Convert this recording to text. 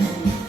Thank you.